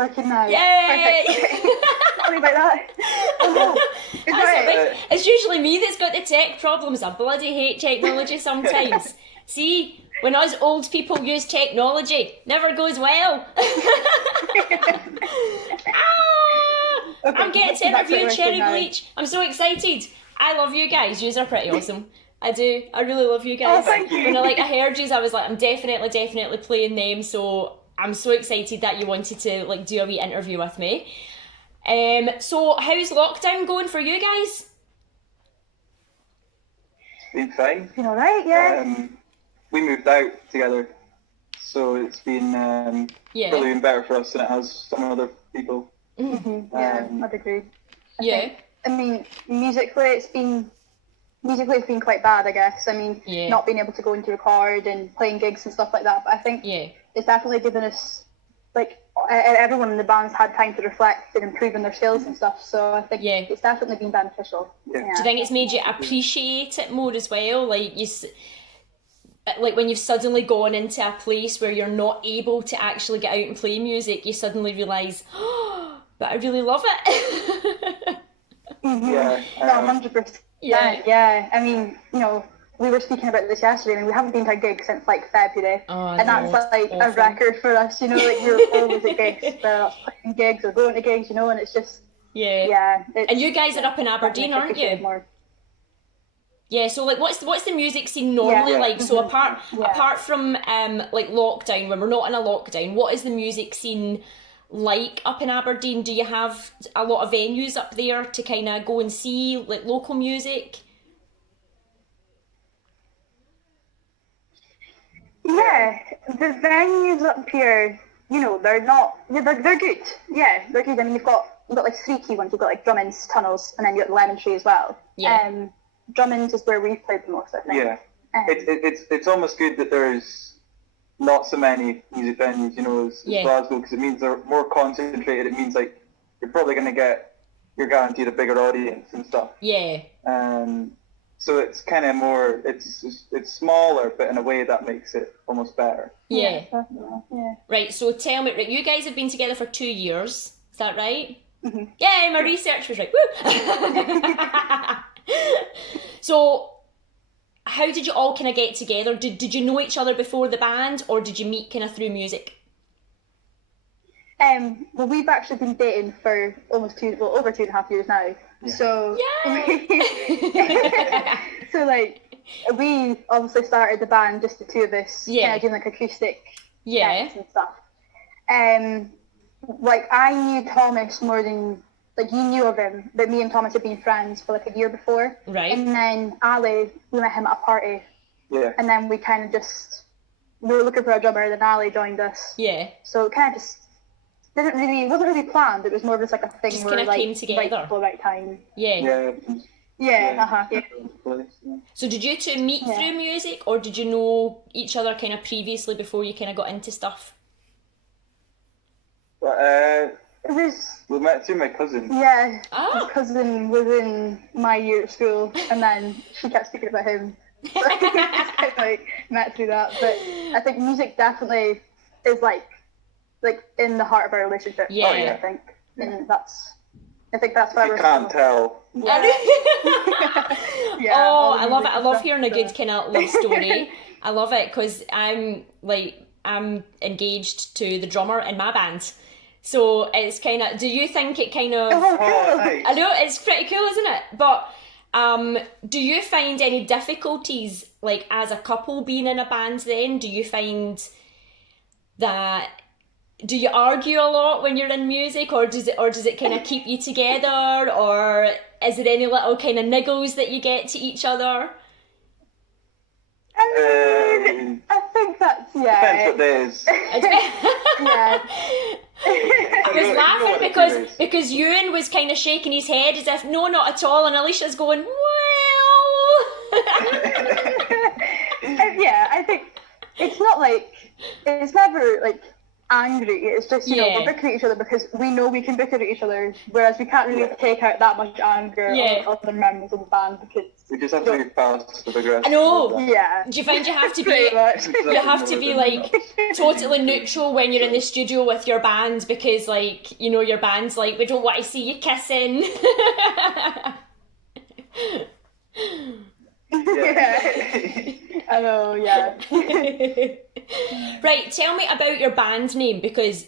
working now. Yay! Sorry about that. It's usually me that's got the tech problems. I bloody hate technology sometimes. See, when us old people use technology, never goes well. I'm getting to interview Cherry Bleach. I'm so excited. I love you guys. Yous are pretty awesome. I do. I really love you guys. Oh, thank you. When I heard yous, I was like, I'm definitely playing them. So I'm so excited that you wanted to do a wee interview with me. So how's lockdown going for you guys? It's been fine. Been alright, yeah. We moved out together, so it's been probably been better for us than it has some other people. Mm-hmm. Yeah, I'd agree. I mean, musically it's been quite bad, I guess. I mean, not being able to go and record and playing gigs and stuff like that. But I think it's definitely given us, everyone in the band's had time to reflect and improve on their skills and stuff. So I think it's definitely been beneficial. Yeah. Do you think it's made you appreciate it more as well? Like when you've suddenly gone into a place where you're not able to actually get out and play music, you suddenly realise, oh, but I really love it. Mm-hmm. Yeah. 100%. Yeah. I mean, we were speaking about this yesterday. I mean, we haven't been to a gig since February, and that's awful. A record for us. We're always at gigs, whether that's playing gigs or going to gigs. And it's just And you guys are up in Aberdeen, aren't you? More. Yeah. So what's the music scene normally like? So apart from lockdown, when we're not in a lockdown, what is the music scene like up in Aberdeen? Do you have a lot of venues up there to kind of go and see local music? Yeah, the venues up here, they're good. Yeah, they're good. I mean, you've got three key ones. You've got Drummond's, Tunnels, and then you've got Lemon Tree as well. Yeah. Drummond's is where we've played the most, I think. Yeah. It's almost good that there's not so many music venues, as Glasgow, because it means they're more concentrated. It means you're probably going to you're guaranteed a bigger audience and stuff. Yeah. So it's kind of more, it's smaller, but in a way that makes it almost better. Yeah. Yeah. Right, so tell me, you guys have been together for 2 years, is that right? Mm-hmm. Yay, my research was right, woo! So, how did you all kind of get together? Did you know each other before the band, or did you meet kind of through music? Well, we've actually been dating for over 2.5 years now. Yeah. So, Yay! we obviously started the band, just the two of us, kind of doing acoustic sets and stuff. I knew Thomas more than you knew of him, but me and Thomas had been friends for a year before. Right. And then Ali, we met him at a party. Yeah. And then we kind of we were looking for a drummer, then Ali joined us. Yeah. So it kind of just wasn't really planned. It was more just a thing just where kind of came together. Right people, right time. Yeah. Yeah. So did you two meet through music, or did you know each other kind of previously before you kind of got into stuff? It was... We met through my cousin. Yeah. Oh. My cousin was in my year at school, and then she kept speaking about him. So I just met through that. But I think music definitely is in the heart of our relationship. Yeah. I think. And I think that's why You can't tell. Yeah. Oh, I love it. I love hearing a good kind of love story. I love it because I'm engaged to the drummer in my band. So it's kind of, do you think it kind of... Oh, cool. Nice. I know, it's pretty cool, isn't it? But do you find any difficulties, as a couple being in a band then? Do you find that... Do you argue a lot when you're in music, or does it kind of keep you together, or is there any little kind of niggles that you get to each other? I think that's, Depends what day is. Yeah. I was laughing because Ewan was kind of shaking his head as if, no, not at all, and Alicia's going, well... Yeah, I think it's not it's never angry. It's just, we're bickering at each other because we know we can bicker at each other, whereas we can't really take out that much anger on other members of the band because We just have to be passive aggressive. I know. Yeah. Do you find you have to be? You have to be like totally neutral when you're in the studio with your band because, like, you know, your band's like, we don't want to see you kissing. Yeah. I know. Yeah. Right. Tell me about your band name because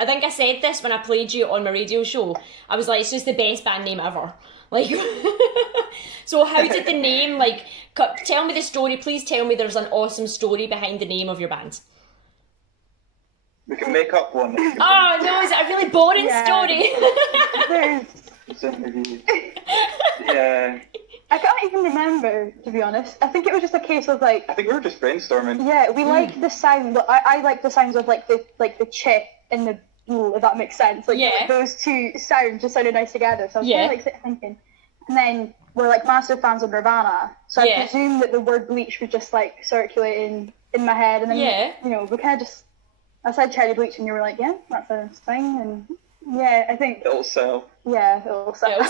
I think I said this when I played you on my radio show. I was like, it's just the best band name ever. Like, so how did the name, like, tell me the story. Please tell me there's an awesome story behind the name of your band. We can make up one. Oh, no, is it a really boring story? Yeah. I can't even remember, to be honest. I think it was just a case of, like... I think we were just brainstorming. Yeah, we like the sound. I like the sounds of, like the ch and the... if that makes sense. Like, those two sounds just sounded nice together. So I was kind of like sitting thinking. And then we're like massive fans of Nirvana. So I presumed that the word bleach was just like circulating in my head. And then, you know, we kind of just... I said Cherry Bleach and you were like, yeah, that sounds fine. And yeah, I think... It'll sell. Yeah, it'll sell.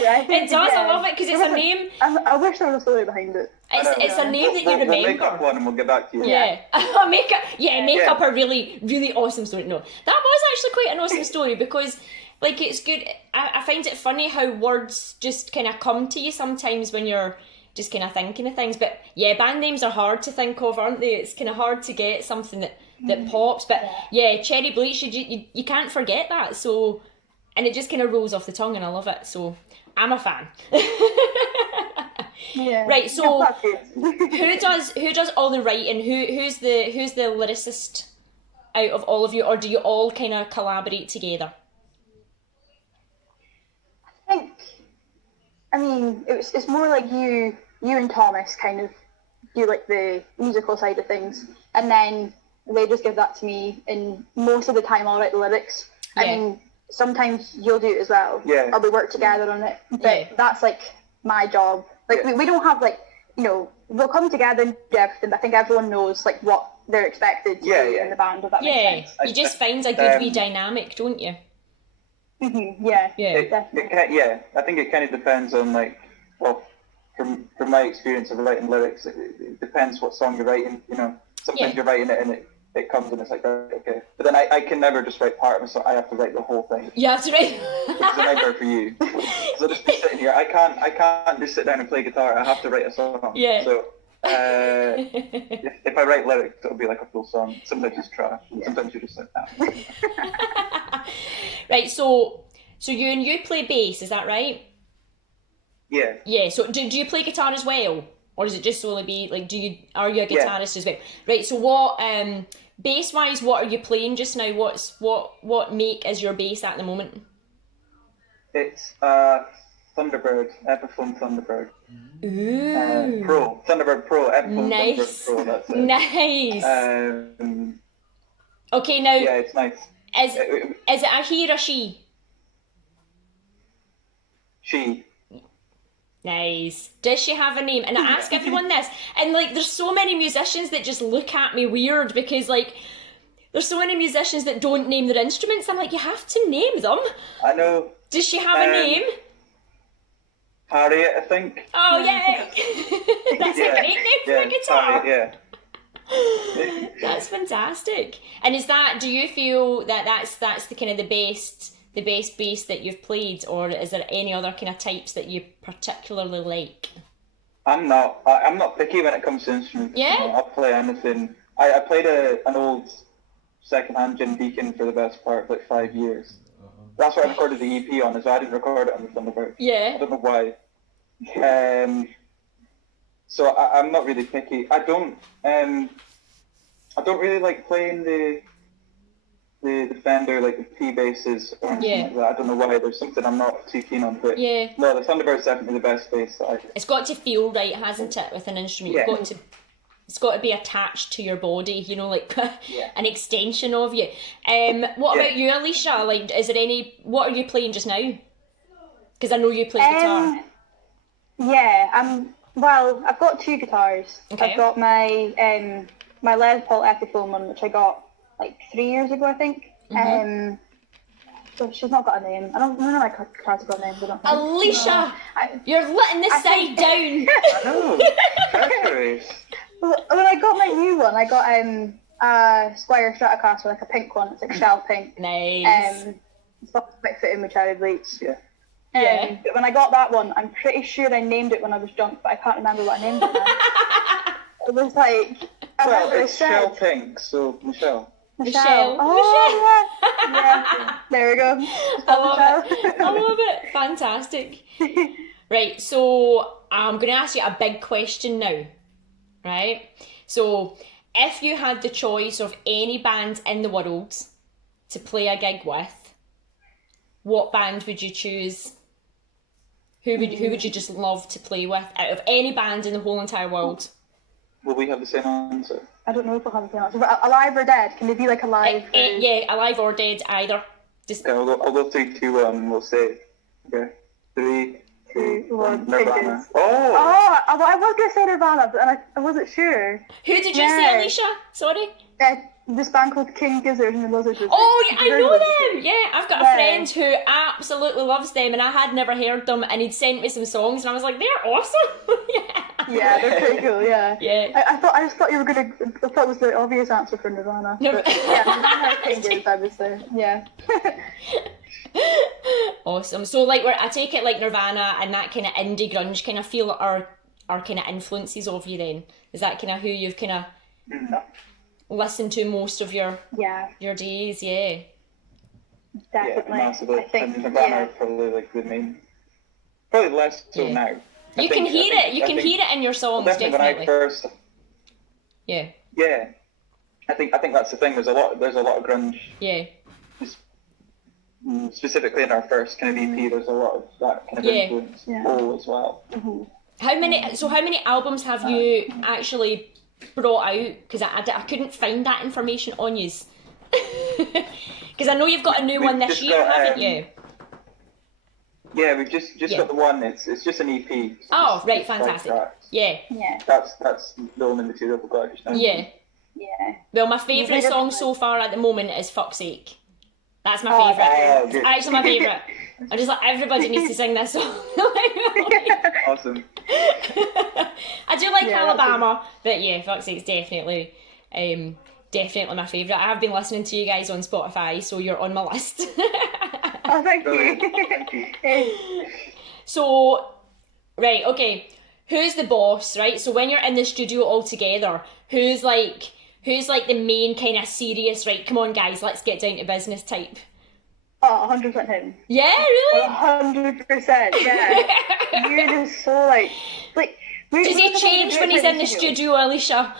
Yeah, I think, it does, I love it because it's a name. I wish there was a story behind it. It's a name that you remember. We'll make up one and we'll get back to you. Yeah. make up a really, really awesome story. No, that was actually quite an awesome story because, like, it's good. I find it funny how words just kind of come to you sometimes when you're just kind of thinking of things. But yeah, band names are hard to think of, aren't they? It's kind of hard to get something that pops. But yeah, Cherry Bleach, you can't forget that. So, and it just kind of rolls off the tongue, and I love it. So I'm a fan. Yeah. Right. So who does all the writing? Who's the lyricist out of all of you, or do you all kind of collaborate together? I mean, it's more like you and Thomas kind of do like the musical side of things, and then they just give that to me. And most of the time, I'll write the lyrics. I mean, sometimes you'll do it as well. Yeah. Or we work together on it. But that's like my job. Like we don't have like, you know, we'll come together and do everything. But I think everyone knows like what they're expected to do in the band. If that makes sense. You just find a good wee dynamic, don't you? Mm-hmm. Yeah. I think it kind of depends on like, well, from my experience of writing lyrics, it depends what song you're writing. You know, sometimes you're writing it and it comes and it's like, okay. But then I can never just write part of it, so I have to write the whole thing. You have to write. It's a nightmare for you. So just be sitting here. I can't just sit down and play guitar. I have to write a song. Yeah. So if I write lyrics, it'll be like a full song. Sometimes it's trash. Sometimes you just sit down. Right. So you play bass, is that right? Yeah. Yeah. So do you play guitar as well? Or does it just solely be like? Are you a guitarist as well? Right. So what bass wise, what are you playing just now? What make is your bass at the moment? It's Thunderbird, Epiphone Thunderbird. Ooh. Pro Thunderbird Pro, Epiphone Nice. Thunderbird Pro. That's it. Nice. Okay, now. Yeah, it's nice. Is it a he or a she? She. Nice. Does she have a name? And I ask everyone this, and like, there's so many musicians that just look at me weird because like, there's so many musicians that don't name their instruments. I'm like, you have to name them. I know. Does she have a name? Harriet, I think. Oh yeah, that's a great name for a guitar. Harriet, yeah. That's fantastic. And is that? Do you feel that that's the kind of the best bass that you've played, or is there any other kind of types that you particularly like? I'm not picky when it comes to instruments. Yeah. You know, I'll play anything. I played an old second-hand Jim Deacon for the best part of like 5 years. That's what I recorded the EP on, as well. I didn't record it on the Thunderbird. Yeah. I don't know why. So I'm not really picky. I don't really like playing the Fender, like the P basses or anything like that. I don't know why. There's something I'm not too keen on. But no, the Thunderbird's definitely the best bass that It's got to feel right, hasn't it, with an instrument? Yeah. It's got to be attached to your body, you know, like an extension of you. What about you, Alicia? Like, is there what are you playing just now? Because I know you play guitar. Yeah, well, I've got two guitars. Okay. I've got my Les Paul Epiphone one, which I got like 3 years ago, I think. Mm-hmm. So she's not got a name. I don't know my cards have got names. I don't think. Alicia, you're letting this side down. I know. Treacherous. Well, when I got my new one, I got Squire Stratocaster, like a pink one. It's like shell pink. Nice. It's not quite fitting with Cherry Bleach. Yeah. But when I got that one, I'm pretty sure I named it when I was drunk, but I can't remember what I named it now. It was like... Well, it's shell pink, so Michelle. Michelle. Oh, yeah. There we go. I love it. I love it. Fantastic. Right, so I'm going to ask you a big question now. Right? So, if you had the choice of any band in the world to play a gig with, what band would you choose? Who would you just love to play with out of any band in the whole entire world? Will we have the same answer? I don't know if we'll have the same answer. But alive or dead? Can they be like alive? Yeah, alive or dead, either. Just... Okay, I'll go 3, 2, 1. We'll say, okay, 3, 2, 1. Nirvana. Oh, I was going to say Nirvana, but I wasn't sure. Who did you say, Alicia? Sorry? This band called King Gizzard and the Lizard Wizard. Oh, yeah, I know them! Yeah, I've got a friend who absolutely loves them, and I had never heard them, and he'd sent me some songs, and I was like, they're awesome! Yeah, they're pretty cool, yeah. Yeah. I just thought you were going to... I thought it was the obvious answer for Nirvana. No. But, yeah, Nirvana King Gizzard, I would say. Yeah. Awesome. So, like, I take it like Nirvana and that kind of indie grunge kind of feel are kind of influences of you then? Is that kind of who you've kind of listened to most of your days? Yeah. Definitely. Yeah, massively. I think, Nirvana are probably like the main... Probably less so now. You can hear it in your songs, definitely. When I first... Yeah. Yeah. I think that's the thing. There's a lot of grunge. Yeah. Specifically in our first kind of EP, there's a lot of that kind of influence as well. Mm-hmm. How many albums have you actually brought out? Because I couldn't find that information on you. Because I know you've got a new one this year, haven't you? Yeah, we've just got the one. It's just an EP. Oh, right, fantastic. Yeah. That's the only material we've got just now. Yeah. Yeah. Well, my favourite song so far at the moment is "Fuck's Sake." That's my favourite. It's actually my favourite. I'm just like, everybody needs to sing this song. Awesome. I do like Alabama, but yeah, "Fuck's Sake's definitely my favourite. I have been listening to you guys on Spotify, so you're on my list. Oh, thank you. So, right, okay. Who's the boss, right? So when you're in the studio all together, who's like the main kind of serious, right, come on guys, let's get down to business type? Oh, 100% him. Yeah, really? 100%, yeah. You're just so like... Does he change when he's in the studio, Alicia?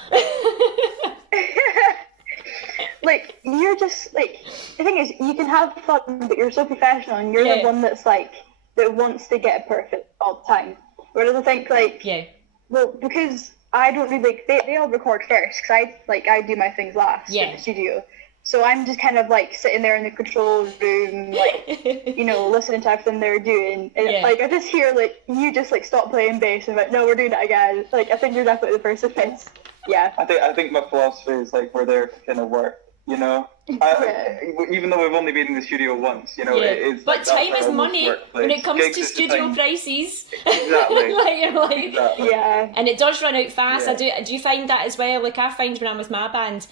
Like, you're just, like... The thing is, you can have fun, but you're so professional, and you're the one that's, like, that wants to get it perfect all the time. Whereas I think, like... Yeah. Well, because I don't really... They all record first, because I do my things last in the studio. So I'm just kind of, like, sitting there in the control room, like, you know, listening to everything they're doing. And, like, I just hear, like, you just, like, stop playing bass and, like, no, we're doing it again. Like, I think you're definitely the person that's... Yeah. I think my philosophy is, like, we're there to kind of work, you know? Even though we've only been in the studio once, you know, it is... But time is money when it comes to studio prices. Exactly. Exactly. Yeah. And it does run out fast. Yeah. Do you find that as well? Like, I find when I'm with my band...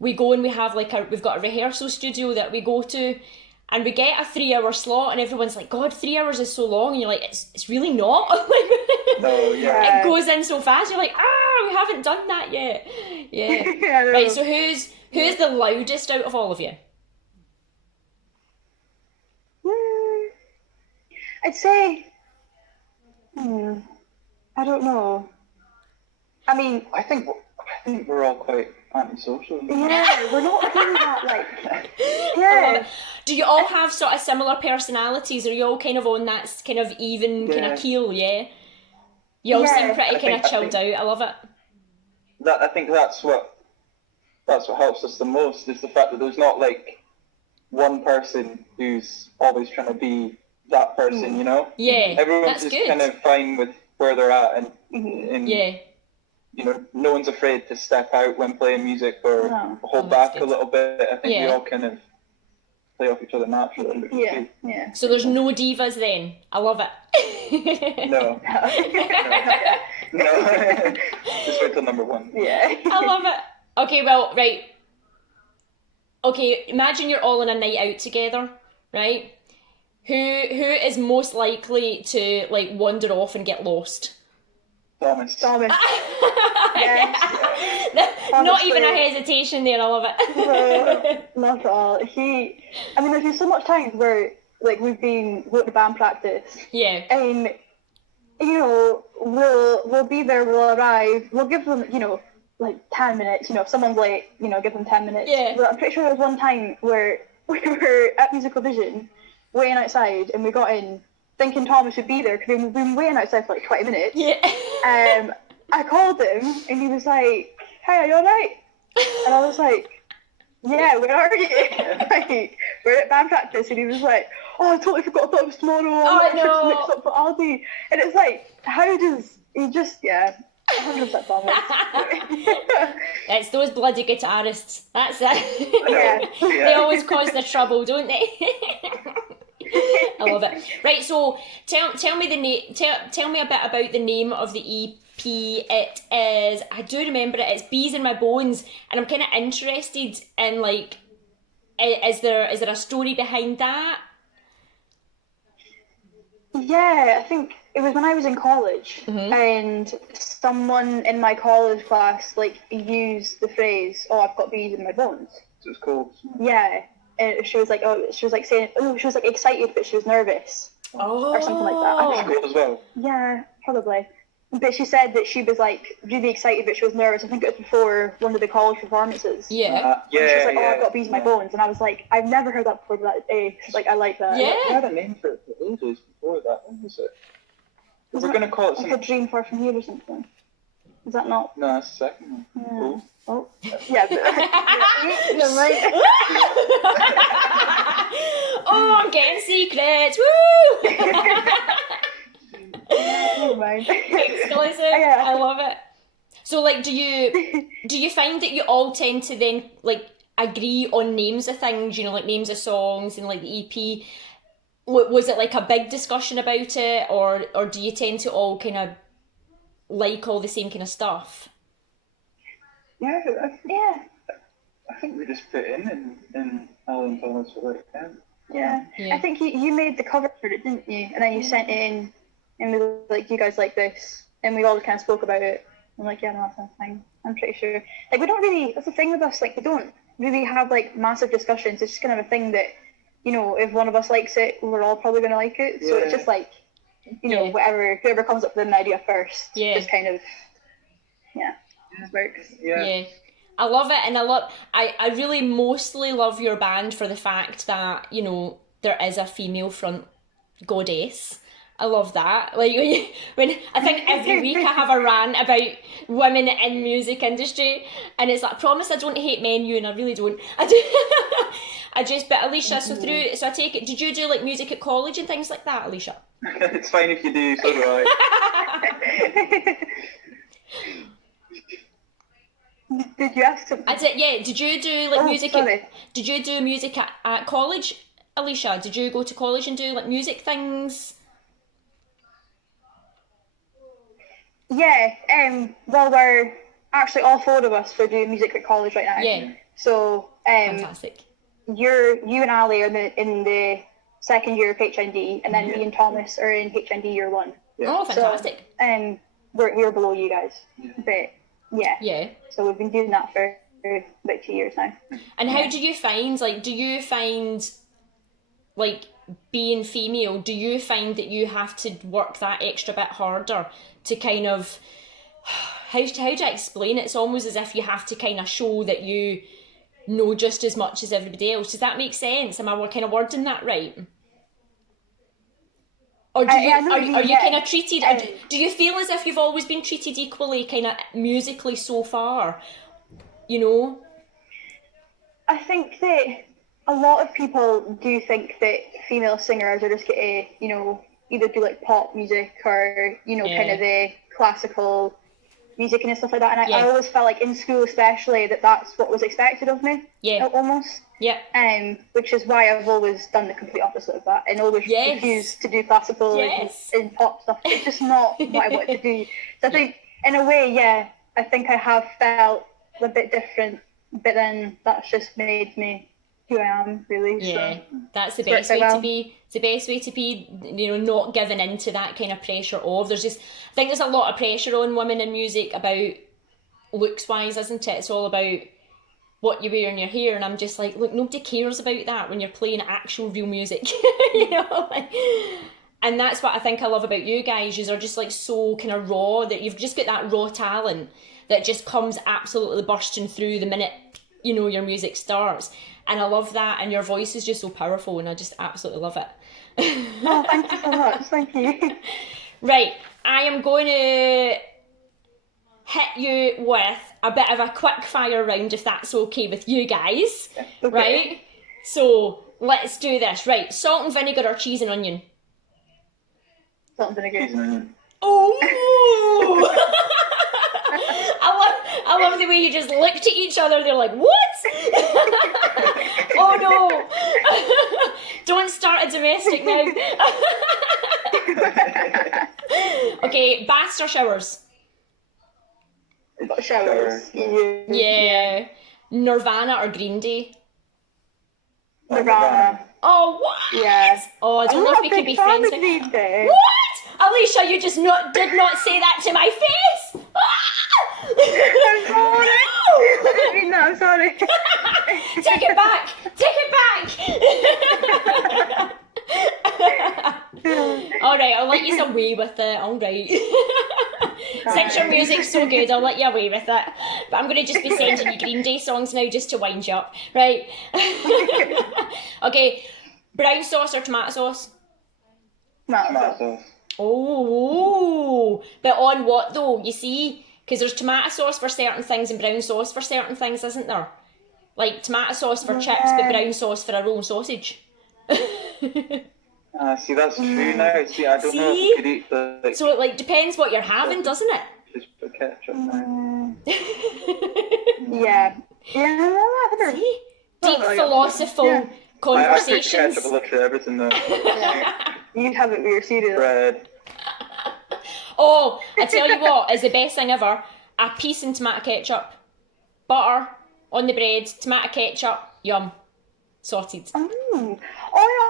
We go and we have we've got a rehearsal studio that we go to, and we get a 3-hour slot, and everyone's like, God, 3 hours is so long, and you're like, it's really not. No, yeah. It goes in so fast. You're like, we haven't done that yet. Yeah. Right. So who's the loudest out of all of you? I'd say, I don't know. I mean, I think we're all quite antisocial. Yeah, we're not really that, like... Yeah. Do you all have sort of similar personalities? Are you all kind of on that kind of even kind of keel, You all seem pretty kind of chilled out. I love it. I think that's what helps us the most, is the fact that there's not, like, one person who's always trying to be that person, you know? Yeah, everyone's just kind of fine with where they're at, and you know, no one's afraid to step out when playing music or hold back a little bit. I think we all kind of play off each other naturally. Yeah. So there's no divas then. I love it. No. No. Just wait till number one. Yeah. I love it. Okay, well, right. Okay, imagine you're all on a night out together, right? Who is most likely to like wander off and get lost? Thomas. Yes. Not even a hesitation there. I love it. No, not at all. There's been so much times where like we've been going to band practice. Yeah. And we'll be there. We'll arrive. We'll give them like 10 minutes. If someone's late, give them 10 minutes. Yeah. But I'm pretty sure there was one time where we were at Musical Vision, waiting outside, and we got in thinking Thomas would be there because we've been waiting outside for like 20 minutes. Yeah. I called him and he was like, "Hey, are you alright?" And I was like, "Yeah, where are you?" Like, we're at band practice, and he was like, "Oh, I totally forgot, I thought it was tomorrow. Oh, no. Mixed up for Aldi." And it's like, how does he just 100% Thomas. It's those bloody guitarists. That's it. Yeah. They always cause the trouble, don't they? I love it. Right, so tell me tell me a bit about the name of the EP. It is, I do remember it, it's Bees in My Bones, and I'm kind of interested in like, is there a story behind that? Yeah, I think it was when I was in college, and someone in my college class like used the phrase, "Oh, I've got bees in my bones." So it's cool. Yeah. And she was like saying, she was like excited, but she was nervous. Oh. Or something like that. That's cool as well. Yeah, probably. But she said that she was like really excited, but she was nervous. I think it was before one of the college performances. Yeah. She was like, "Oh, I've got bees in my bones," and I was like, "I've never heard that before." But like, I like that. Yeah. We had a name for it for ages before that. What was it? We're going to call it like a dream far from here or something. Is that not? No, that's the second one. Yeah. Cool. Oh, yeah. Never mind. Oh, I'm getting secrets. Woo! Never mind. Exclusive. Yeah. I love it. So, like, do you find that you all tend to then like agree on names of things? Like names of songs and like the EP. Was it like a big discussion about it, or do you tend to all kind of like all the same kind of stuff? Yeah, I think we just fit in and Alan told us for like that. Yeah. I think you made the cover for it, didn't you? And then you sent it in, and we were like, "You guys like this?" And we all just kind of spoke about it. I'm like, "Yeah, no, that sounds fine." I'm pretty sure. Like, we don't really. That's the thing with us. Like, we don't really have like massive discussions. It's just kind of a thing that, if one of us likes it, we're all probably going to like it. So it's just like, whoever comes up with an idea first, just kind of, works. Yeah. I love it, and I really mostly love your band for the fact that, there is a female front goddess. I love that. Like, when I think every week I have a rant about women in music industry, and it's like, I promise I don't hate men, and I really don't. I do. But Alicia, so I take it, did you do like music at college and things like that, Alicia? It's fine if you do, so do I. Did you ask something? I did, yeah. Did you do like music? Did you do music at college, Alicia? Did you go to college and do like music things? Yeah. Well, we're actually all four of us are doing music at college right now. Yeah. So fantastic. You and Ali are in the second year of HND, and then me and Thomas are in HND year one. Yeah. Oh, fantastic. So, we're below you guys, but yeah. So we've been doing that for about 2 years now. And how do you find like being female? Do you find that you have to work that extra bit harder to kind of how do I explain it? It's almost as if you have to kind of show that you know just as much as everybody else. Does that make sense? Am I kind of wording that right? Or are you kind of treated? Do you feel as if you've always been treated equally, kind of musically so far? I think that a lot of people do think that female singers are just going to, either do like pop music or kind of the classical, music and stuff like that, and I always felt like in school especially that's what was expected of me. Almost. Which is why I've always done the complete opposite of that, and always refused to do classical and pop stuff. It's just not what I wanted to do. So I think in a way, I think I have felt a bit different, but then that's just made me who I am, really. Yeah, so that's the best way to be. It's the best way to be, you know, not giving into that kind of pressure of. I think there's a lot of pressure on women in music about looks-wise, isn't it? It's all about what you wear in your hair, and I'm just like, look, nobody cares about that when you're playing actual real music, you know? And that's what I think I love about you guys. You are just like so kind of raw, that you've just got that raw talent that just comes absolutely bursting through the minute, you know, your music starts. And I love that, and your voice is just so powerful, and I just absolutely love it. Oh, thank you so much. Thank you. Right, I am going to hit you with a bit of a quick fire round, if that's okay with you guys. Okay. Right? So, let's do this. Right, salt and vinegar or cheese and onion? Salt and vinegar. Oh! I love the way you just looked at each other. They're like, what? Oh no! Don't start a domestic now. Okay, baths or showers? Showers. Yeah. Nirvana or Green Day? Nirvana. Oh, what? Yeah. Oh, I don't know if we can be friends with Green Day. What? Alicia, you just did not say that to my face. I'm sorry. No! I didn't mean that. I'm sorry. Take it back. Take it back. All right, I'll let you away with it. All right. Since your music's so good, I'll let you away with it. But I'm going to just be sending you Green Day songs now just to wind you up. Right. Okay, brown sauce or tomato sauce? Tomato sauce. Oh, but on what though? You see, because there's tomato sauce for certain things and brown sauce for certain things, isn't there? Like tomato sauce for chips, but brown sauce for a roll sausage. See, that's true now. See, I don't know if you could eat the... Like, so it like depends what you're having, doesn't it? Just put ketchup now. Yeah. See? Deep philosophical conversations. I put ketchup literally everything though. You'd have it with your cereal. Bread. Oh, I tell you what is the best thing ever. A piece in tomato ketchup. Butter on the bread, tomato ketchup, yum. Sorted. Oh,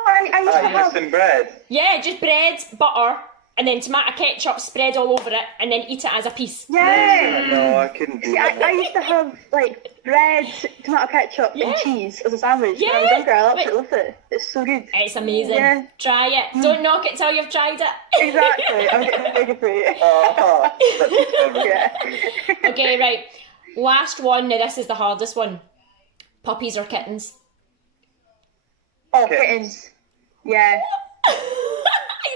I used to have... some bread? Yeah, just bread, butter, and then tomato ketchup spread all over it, and then eat it as a piece. Yeah. No, I couldn't do that. I used to have, like, bread, tomato ketchup, and cheese as a sandwich when I was younger. I absolutely loved it. It's so good. It's amazing. Yeah. Try it. Don't knock it till you've tried it. Exactly. I'm getting bigger for you. Yeah. Okay, right. Last one. Now, this is the hardest one. Puppies or kittens? Oh, kittens. Yeah.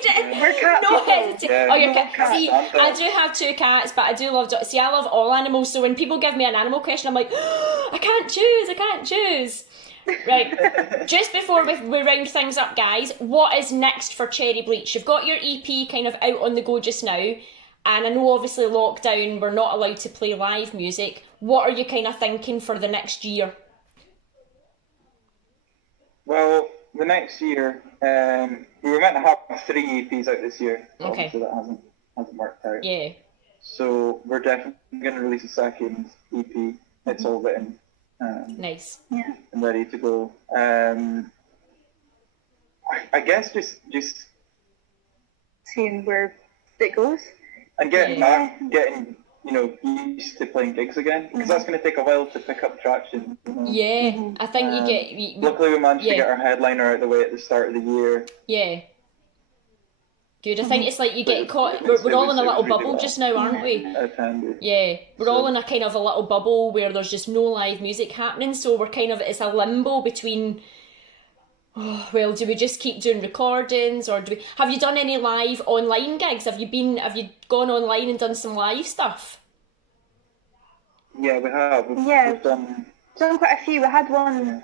We're cat no people. hesitation. Yeah. Oh, you're cat. See, I do have 2 cats, but I do love dogs. See, I love all animals, so when people give me an animal question, I'm like, oh, I can't choose. Right. Just before we round things up, guys, what is next for Cherry Bleach? You've got your EP kind of out on the go just now, and I know obviously lockdown, we're not allowed to play live music. What are you kind of thinking for the next year? Well, the next year, we were meant to have 3 EPs out this year. Okay. Obviously that hasn't worked out. Yeah. So we're definitely going to release a second EP. It's all written. Nice. Yeah. And ready to go. I guess just seeing where it goes. And getting used to playing gigs again, because that's going to take a while to pick up traction. You know? Yeah, I think you get... Luckily we managed to get our headliner out of the way at the start of the year. Yeah. Good. I think it's like you get caught... We're all in a little bubble just now, aren't we? Yeah. We're all in a kind of a little bubble where there's just no live music happening, so we're kind of... It's a limbo between... Oh, well, do we just keep doing recordings, or do we... Have you done any live online gigs? Have you gone online and done some live stuff? Yeah, we have. We've done quite a few. We had one,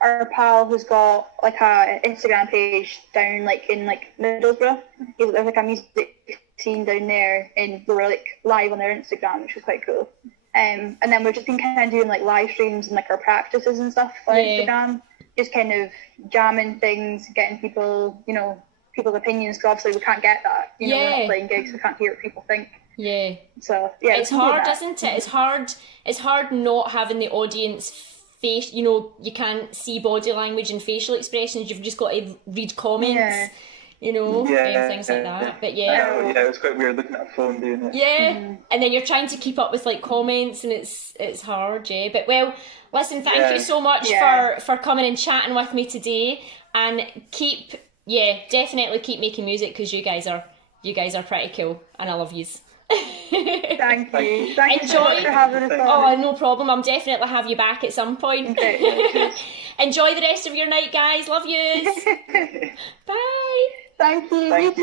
our pal who's got like a Instagram page down like in like Middlesbrough. There's like a music scene down there, and we were like live on their Instagram, which was quite cool. And then we've just been kind of doing like live streams and like our practices and stuff on Instagram, just kind of jamming things, getting people, you know, people's opinions, because obviously we can't get that, you know, we're not playing gigs, we can't hear what people think. Yeah. So yeah, it's hard, isn't it? It's hard not having the audience face, you know, you can't see body language and facial expressions, you've just got to read comments, you know, and things like that. But yeah, it was quite weird looking at a phone doing it. Yeah, and then you're trying to keep up with like comments, and it's hard, But well, listen, thank you so much for coming and chatting with me today, and definitely keep making music, because you guys are pretty cool, and I love yous. Thank you so much for having us on. Oh, no problem. I'm definitely have you back at some point. Okay. Enjoy the rest of your night, guys. Love yous. Bye. Thank you.